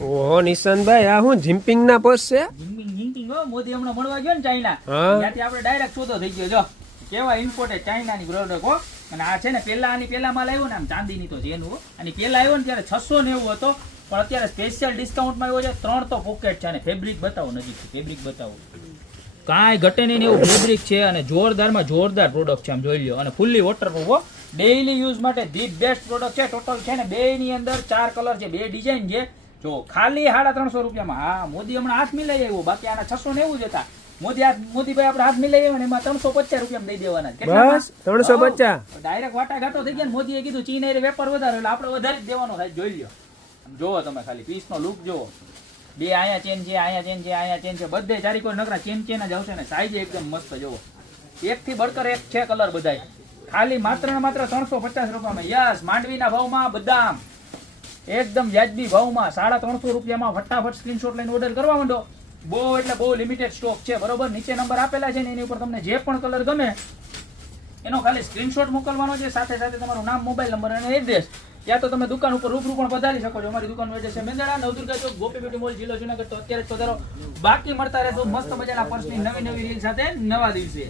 ઓહો નિશાંતભાઈ આ હું જિમ્પિંગ ના પર્સ છે. જિમ્પિંગ હો, મોદી હમણાં મળવા ગયો ને ચાઇના, હા. ત્યાંથી આપણે ડાયરેક્ટ સોદો થઈ ગયો. જો કેવા ઇમ્પોર્ટેડ ચાઇનાની પ્રોડક્ટ હો. અને આ છે ને આની પેલા માલ આવ્યો ને આમ ચાંદીની તો જેનું હો. આની પેલા આવ્યો ને ત્યારે 690 હતો, પણ અત્યારે સ્પેશિયલ ડિસ્કાઉન્ટમાં આવ્યો છે. 3 તો પોકેટ છે. અને ફેબ્રિક બતાવો નજીકથી, ફેબ્રિક બતાવો, કાંઈ ઘટે નહીં એવું ફેબ્રિક છે. અને જોરદારમાં જોરદાર પ્રોડક્ટ છે, આમ જોઈ લો. અને ફૂલ્લી વોટરપ્રૂફ હો, ડેઈલી યુઝ માટે ધી બેસ્ટ પ્રોડક્ટ છે. ટોટલ છે ને બે ની અંદર 4 કલર છે, 2 ડિઝાઇન છે. જો ખાલી 350 રૂપિયામાં. હા, મોદી હમણાં હાથ મિલાઈ આવ્યો, બાકી આના 690 જ હતા. મોદીભાઈ આપણે હાથ મિલાઈ આવ્યો ને એમાં 350 રૂપિયા દઈ દેવાના. બસ 350 ડાયરેક્ટ વાટાઘાટો થઈ ગયા ને. મોદીએ કીધું ચીન એ વેપાર વધારે એટલે આપણે વધારી જ દેવાનો થાય. જોઈ લો, જોવો તમે ખાલી પીસનો લુક જોવો. બે આયા ચેન છે, આયા ચેન છે, આયા ચેન છે, બધે ચારી કોઈ નકરા ચેન જ આવશે ને. સાઈઝ એકદમ મસ્ત જોવો, એક થી બળતર એક છે કલર બધાય. ખાલી માત્ર ને માત્ર 350 રૂપિયામાં. યસ, માંડવીના ભાવમાં બદામ એકદમ વ્યાજબી ભાવમાં 350 રૂપિયામાં. ફટાફટ સ્ક્રીનશોટ લઈને ઓર્ડર કરવા માંડો. બહુ એટલે બહુ લિમિટેડ સ્ટોક છે, બરોબર. નીચે નંબર આપેલા છે ને એની ઉપર તમને જે પણ કલર ગમે એનો ખાલી સ્ક્રીનશોટ મોકલવાનો છે, સાથે સાથે તમારું નામ, મોબાઈલ નંબર અને એડ્રેસ. યા તો તમે દુકાન ઉપર રૂબરૂ પણ પધારી શકો છો. અમારી દુકાનનું એડ્રેસ છે મેંદરડા, નવદુર્ગા ચોક, ગોપી બ્યુટી મોલ, જિલ્લો જુનાગઢ. તો અત્યારે જ પધારો. બાકી મળતા રહેશો મસ્ત મજાના પર્સની નવી નવી રીલ સાથે નવા દિવસે.